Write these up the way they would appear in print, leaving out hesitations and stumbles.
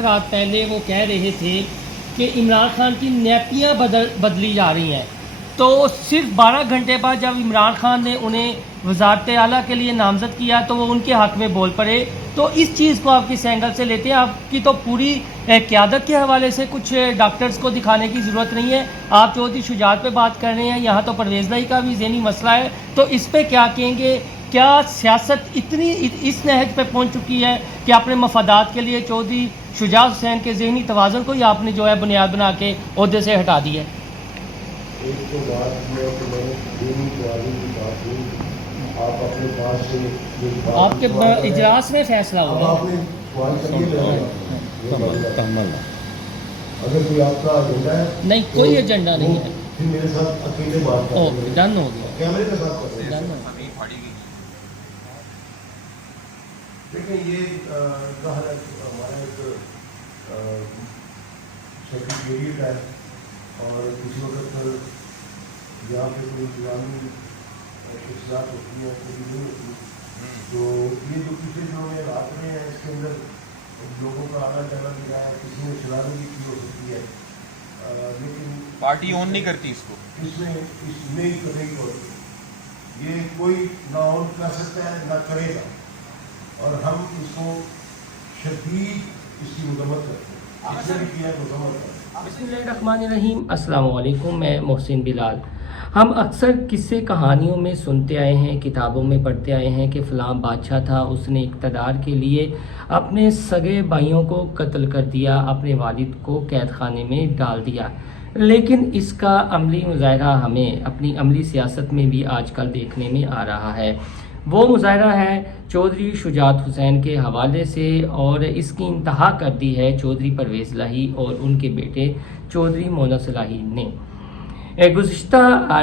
رات پہلے وہ کہہ رہے تھے کہ عمران خان کی نیپیاں بدلی جا رہی ہیں، تو صرف 12 گھنٹے بعد جب عمران خان نے انہیں وزارت اعلیٰ کے لیے نامزد کیا تو وہ ان کے حق میں بول پڑے. تو اس چیز کو آپ کس اینگل سے لیتے ہیں؟ آپ کی تو پوری قیادت کے حوالے سے کچھ ڈاکٹرز کو دکھانے کی ضرورت نہیں ہے. آپ چودھری شجاعت پہ بات کر رہے ہیں، یہاں تو پرویز لاہی کا بھی ذہنی مسئلہ ہے، تو اس پہ کیا کہیں گے؟ کیا سیاست اتنی اس نہج پہ پہنچ چکی ہے کہ اپنے مفادات کے لیے چودھری شجاعت حسین کے ذہنی توازن کو ہی آپ نے جو ہے بنیاد بنا کے عہدے سے ہٹا دی ہے؟ ایک تو بات یہ ہے کہ میں ذہنی توازن کی بات ہوئی، آپ اپنے پاس سے آپ کے اجلاس میں فیصلہ ہوگا. آپ نے سوال کر اگر کوئی آپ کا ایجنڈا ہے نہیں، کوئی ایجنڈا نہیں ہے. پھر میرے ساتھ اکیلے بات کریں. ڈن ہو گیا. کیمرے کے ساتھ کریں. دیکھیں یہ کہا ہے ہمارا ایک سیکریٹریٹ ہے اور کسی وقت یہاں پہ کوئی انتظامی شخصیات ہوتی ہیں کوئی نہیں ہوتی، تو یہ جو پچھلے دنوں میں رات میں ہیں اس کے اندر لوگوں کا آنا جانا بھی رہا ہے، کسی نے چلانے بھی کی ہو سکتی ہے، لیکن پارٹی اون نہیں کرتی اس کو. اس میں اس نئی قدرے کو یہ کوئی نہ آن کر سکتا ہے نہ کرے گا، اور ہم اس کو شدید اس کی مذمت کرتے ہیں. اس نے بھی کیا مذمت کرتے ہیں. بسم اللہ الرحمن الرحیم. السلام علیکم. میں محسن بلال. ہم اکثر قصے کہانیوں میں سنتے آئے ہیں، کتابوں میں پڑھتے آئے ہیں کہ فلاں بادشاہ تھا، اس نے اقتدار کے لیے اپنے سگے بھائیوں کو قتل کر دیا، اپنے والد کو قید خانے میں ڈال دیا. لیکن اس کا عملی مظاہرہ ہمیں اپنی عملی سیاست میں بھی آج کل دیکھنے میں آ رہا ہے. وہ مظاہرہ ہے چودھری شجاعت حسین کے حوالے سے، اور اس کی انتہا کر دی ہے چودھری پرویز لاہی اور ان کے بیٹے چودھری مونس لاہی نے. گزشتہ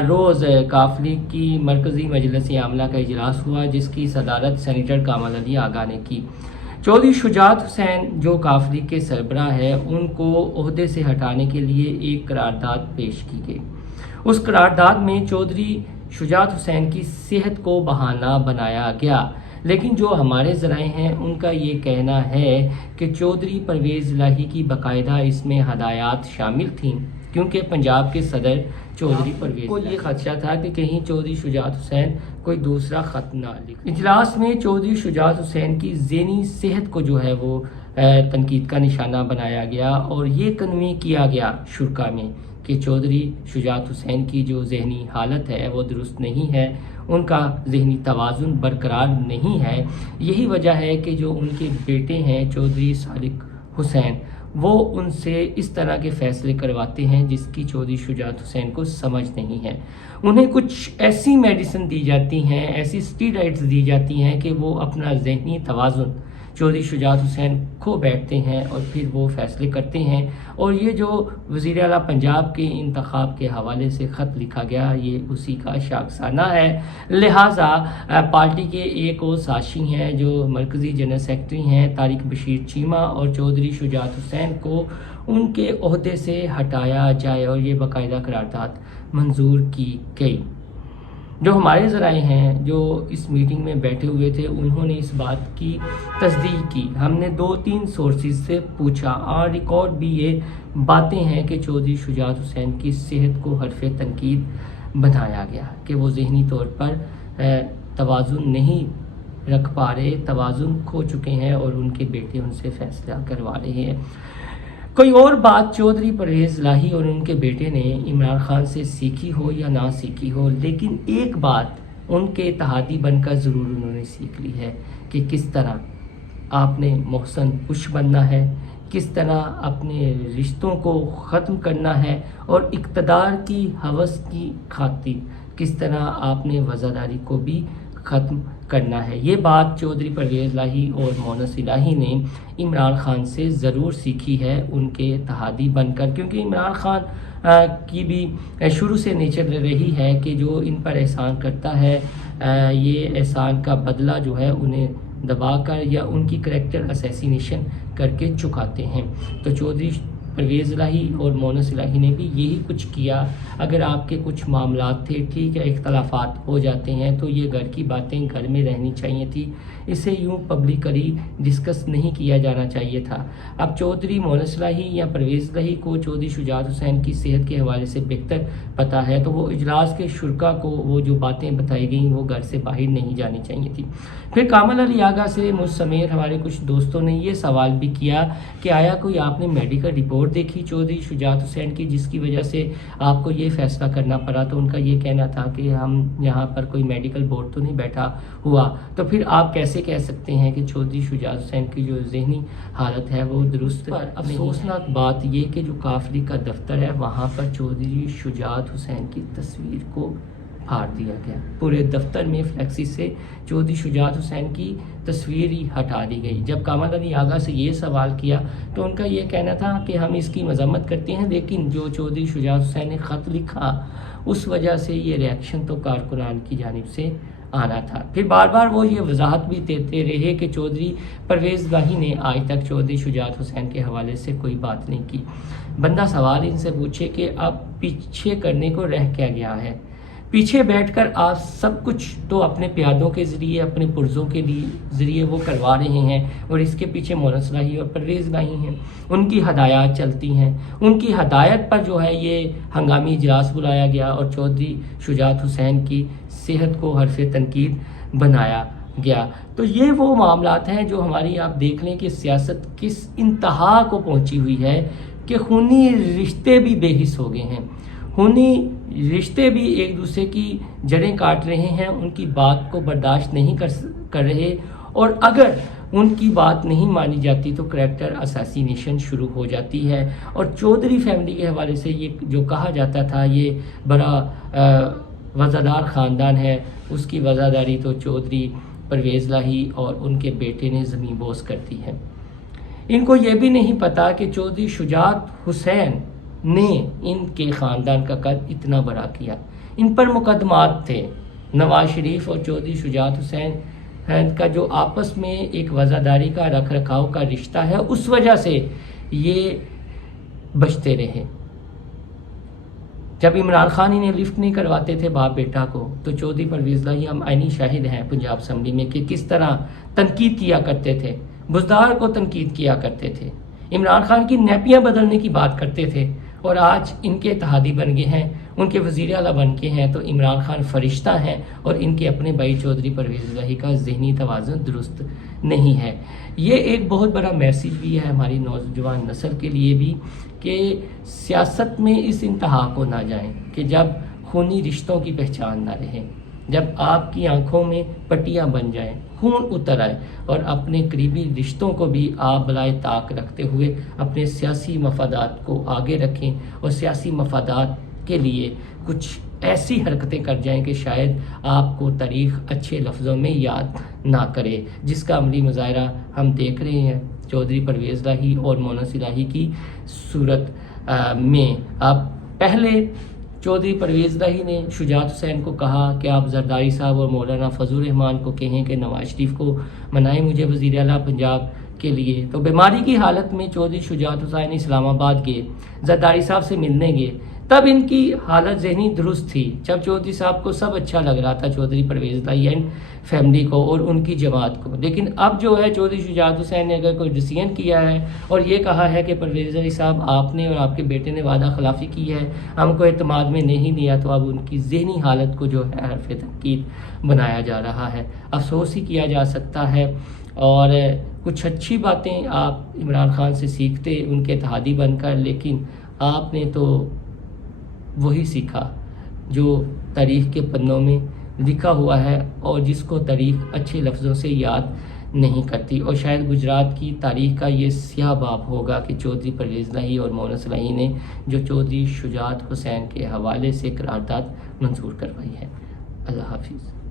روز کافلی کی مرکزی مجلس عاملہ کا اجلاس ہوا، جس کی صدارت سینیٹر کامل علی آغا نے کی. چودھری شجاعت حسین جو کافلی کے سربراہ ہے، ان کو عہدے سے ہٹانے کے لیے ایک قرارداد پیش کی گئی. اس قرارداد میں چودھری شجاعت حسین کی صحت کو بہانہ بنایا گیا، لیکن جو ہمارے ذرائع ہیں ان کا یہ کہنا ہے کہ چودھری پرویز لاہی کی باقاعدہ اس میں ہدایات شامل تھیں، کیونکہ پنجاب کے صدر چودھری پرویز کو یہ خدشہ تھا کہ کہیں چودھری شجاعت حسین کوئی دوسرا خط نہ لکھے. اجلاس میں چودھری شجاعت حسین کی ذہنی صحت کو جو ہے وہ تنقید کا نشانہ بنایا گیا، اور یہ کنوی کیا گیا شرکا میں کہ چودھری شجاعت حسین کی جو ذہنی حالت ہے وہ درست نہیں ہے، ان کا ذہنی توازن برقرار نہیں ہے. یہی وجہ ہے کہ جو ان کے بیٹے ہیں چودھری صادق حسین، وہ ان سے اس طرح کے فیصلے کرواتے ہیں جس کی چودھری شجاعت حسین کو سمجھ نہیں ہے. انہیں کچھ ایسی میڈیسن دی جاتی ہیں، ایسی اسٹیرائڈز دی جاتی ہیں کہ وہ اپنا ذہنی توازن چودھری شجاعت حسین کھو بیٹھتے ہیں اور پھر وہ فیصلے کرتے ہیں. اور یہ جو وزیر اعلیٰ پنجاب کے انتخاب کے حوالے سے خط لکھا گیا، یہ اسی کا شاخسانہ ہے. لہٰذا پارٹی کے ایک اور سازشی ہیں جو مرکزی جنرل سیکرٹری ہیں طارق بشیر چیمہ، اور چودھری شجاعت حسین کو ان کے عہدے سے ہٹایا جائے، اور یہ باقاعدہ قرارداد منظور کی گئی. جو ہمارے ذرائع ہیں جو اس میٹنگ میں بیٹھے ہوئے تھے، انہوں نے اس بات کی تصدیق کی. ہم نے 2-3 سورسز سے پوچھا، اور ریکارڈ بھی یہ باتیں ہیں کہ چودھری شجاعت حسین کی صحت کو حرف تنقید بنایا گیا کہ وہ ذہنی طور پر توازن نہیں رکھ پا رہے، توازن کھو چکے ہیں، اور ان کے بیٹے ان سے فیصلہ کروا رہے ہیں. کوئی اور بات چودھری پرویز لاہی اور ان کے بیٹے نے عمران خان سے سیکھی ہو یا نہ سیکھی ہو، لیکن ایک بات ان کے اتحادی بن کر ضرور انہوں نے سیکھ لی ہے کہ کس طرح آپ نے محسن کش بننا ہے، کس طرح اپنے رشتوں کو ختم کرنا ہے، اور اقتدار کی ہوس کی خاطر کس طرح آپ نے وزاداری کو بھی ختم کرنا ہے. یہ بات چودھری پرویز لاہی اور مونس لاہی نے عمران خان سے ضرور سیکھی ہے ان کے اتحادی بن کر، کیونکہ عمران خان کی بھی شروع سے نیچر رہی ہے کہ جو ان پر احسان کرتا ہے یہ احسان کا بدلہ جو ہے انہیں دبا کر یا ان کی کریکٹر اسیسینیشن کر کے چکاتے ہیں. تو چودھری پرویز الہی اور مونس الہی نے بھی یہی کچھ کیا. اگر آپ کے کچھ معاملات تھے، ٹھیک ہے، اختلافات ہو جاتے ہیں تو یہ گھر کی باتیں گھر میں رہنی چاہیے تھی، اسے یوں پبلکلی ڈسکس نہیں کیا جانا چاہیے تھا. اب چودھری مونس الہی یا پرویز الہی کو چودھری شجاعت حسین کی صحت کے حوالے سے بہتر پتہ ہے، تو وہ اجلاس کے شرکا کو وہ جو باتیں بتائی گئیں وہ گھر سے باہر نہیں جانی چاہیے تھی. پھر کامل علی آغا سے مجھ سمیت ہمارے کچھ دوستوں نے یہ سوال بھی کیا کہ آیا کوئی آپ نے میڈیکل رپورٹ دیکھی چودھری شجاعت حسین کی جس کی وجہ سے آپ کو یہ فیصلہ کرنا پڑا؟ تو ان کا یہ کہنا تھا کہ ہم یہاں پر کوئی میڈیکل بورڈ تو نہیں بیٹھا ہوا. تو پھر آپ کیسے کہہ سکتے ہیں کہ چودھری شجاعت حسین کی جو ذہنی حالت ہے وہ درست ہے؟ افسوسناک بات یہ کہ جو کافری کا دفتر ہے وہاں پر چودھری شجاعت حسین کی تصویر کو پھاڑ دیا گیا. پورے دفتر میں فلیکسی سے چودھری شجاعت حسین کی تصویر ہی ہٹا دی گئی. جب کامل علی آغا سے یہ سوال کیا تو ان کا یہ کہنا تھا کہ ہم اس کی مذمت کرتے ہیں، لیکن جو چودھری شجاعت حسین نے خط لکھا اس وجہ سے یہ ریاکشن تو کارکنان کی جانب سے آنا تھا. پھر بار بار وہ یہ وضاحت بھی دیتے رہے کہ چودھری پرویز الہی نے آج تک چودھری شجاعت حسین کے حوالے سے کوئی بات نہیں کی. بندہ سوال ان سے پوچھے کہ اب پیچھے کرنے کو رہ کیا گیا ہے؟ پیچھے بیٹھ کر آپ سب کچھ تو اپنے پیادوں کے ذریعے، اپنے پرزوں کے ذریعے وہ کروا رہے ہیں، اور اس کے پیچھے مونس الہی اور پرویز الہی ہیں، ان کی ہدایات چلتی ہیں. ان کی ہدایت پر جو ہے یہ ہنگامی اجلاس بلایا گیا اور چودھری شجاعت حسین کی صحت کو حرف تنقید بنایا گیا. تو یہ وہ معاملات ہیں جو ہماری آپ دیکھ لیں کہ سیاست کس انتہا کو پہنچی ہوئی ہے کہ خونی رشتے بھی بے حس ہو گئے ہیں. خونی رشتے بھی ایک دوسرے کی جڑیں کاٹ رہے ہیں، ان کی بات کو برداشت نہیں کر رہے، اور اگر ان کی بات نہیں مانی جاتی تو کریکٹر اساسینیشن شروع ہو جاتی ہے. اور چودھری فیملی کے حوالے سے یہ جو کہا جاتا تھا یہ بڑا وزادار خاندان ہے، اس کی وزاداری تو چودھری پرویز الہی اور ان کے بیٹے نے زمین بوس کر دی ہے. ان کو یہ بھی نہیں پتا کہ چودھری شجاعت حسین نے ان کے خاندان کا قد اتنا بڑا کیا. ان پر مقدمات تھے. نواز شریف اور چودھری شجاعت حسین کا جو آپس میں ایک وزاداری کا رکھ رکھاؤ کا رشتہ ہے، اس وجہ سے یہ بچتے رہے. جب عمران خان انہیں لفٹ نہیں کرواتے تھے باپ بیٹا کو، تو چودھری پرویز الہی ہم عینی شاہد ہیں پنجاب اسمبلی میں کہ کس طرح تنقید کیا کرتے تھے، بزدار کو تنقید کیا کرتے تھے، عمران خان کی نیپیاں بدلنے کی بات کرتے تھے، اور آج ان کے اتحادی بن گئے ہیں، ان کے وزیر اعلیٰ بن کے ہیں. تو عمران خان فرشتہ ہیں اور ان کے اپنے بھائی چودھری پرویز الہی کا ذہنی توازن درست نہیں ہے. یہ ایک بہت بڑا میسیج بھی ہے ہماری نوجوان نسل کے لیے بھی کہ سیاست میں اس انتہا کو نہ جائیں کہ جب خونی رشتوں کی پہچان نہ رہے، جب آپ کی آنکھوں میں پٹیاں بن جائیں، خون اتر آئے، اور اپنے قریبی رشتوں کو بھی آپ بالائے طاق رکھتے ہوئے اپنے سیاسی مفادات کو آگے رکھیں، اور سیاسی مفادات کے لیے کچھ ایسی حرکتیں کر جائیں کہ شاید آپ کو تاریخ اچھے لفظوں میں یاد نہ کرے، جس کا عملی مظاہرہ ہم دیکھ رہے ہیں چودھری پرویز الہی اور مونس الہی کی صورت میں. اب پہلے چودھری پرویز الہی نے شجاعت حسین کو کہا کہ آپ زرداری صاحب اور مولانا فضل الرحمان کو کہیں کہ نواز شریف کو منائیں مجھے وزیر اعلیٰ پنجاب کے لیے. تو بیماری کی حالت میں چودھری شجاعت حسین اسلام آباد گئے، زرداری صاحب سے ملنے گئے. تب ان کی حالت ذہنی درست تھی، جب چودھری صاحب کو سب اچھا لگ رہا تھا، چودھری پرویز الہی اینڈ فیملی کو اور ان کی جماعت کو. لیکن اب جو ہے چودھری شجاعت حسین نے اگر کوئی ڈیسیژن کیا ہے اور یہ کہا ہے کہ پرویز الہی صاحب آپ نے اور آپ کے بیٹے نے وعدہ خلافی کی ہے، ہم کو اعتماد میں نہیں لیا، تو اب ان کی ذہنی حالت کو جو ہے حرف تنقید بنایا جا رہا ہے. افسوس ہی کیا جا سکتا ہے. اور کچھ اچھی باتیں آپ عمران خان سے سیکھتے ان کے اتحادی بن کر، لیکن آپ نے تو وہی سیکھا جو تاریخ کے پنوں میں لکھا ہوا ہے اور جس کو تاریخ اچھے لفظوں سے یاد نہیں کرتی. اور شاید گجرات کی تاریخ کا یہ سیاہ باب ہوگا کہ چودھری پرویز الہی اور مونس الہی نے جو چودھری شجاعت حسین کے حوالے سے قرارداد منظور کروائی ہے. اللہ حافظ.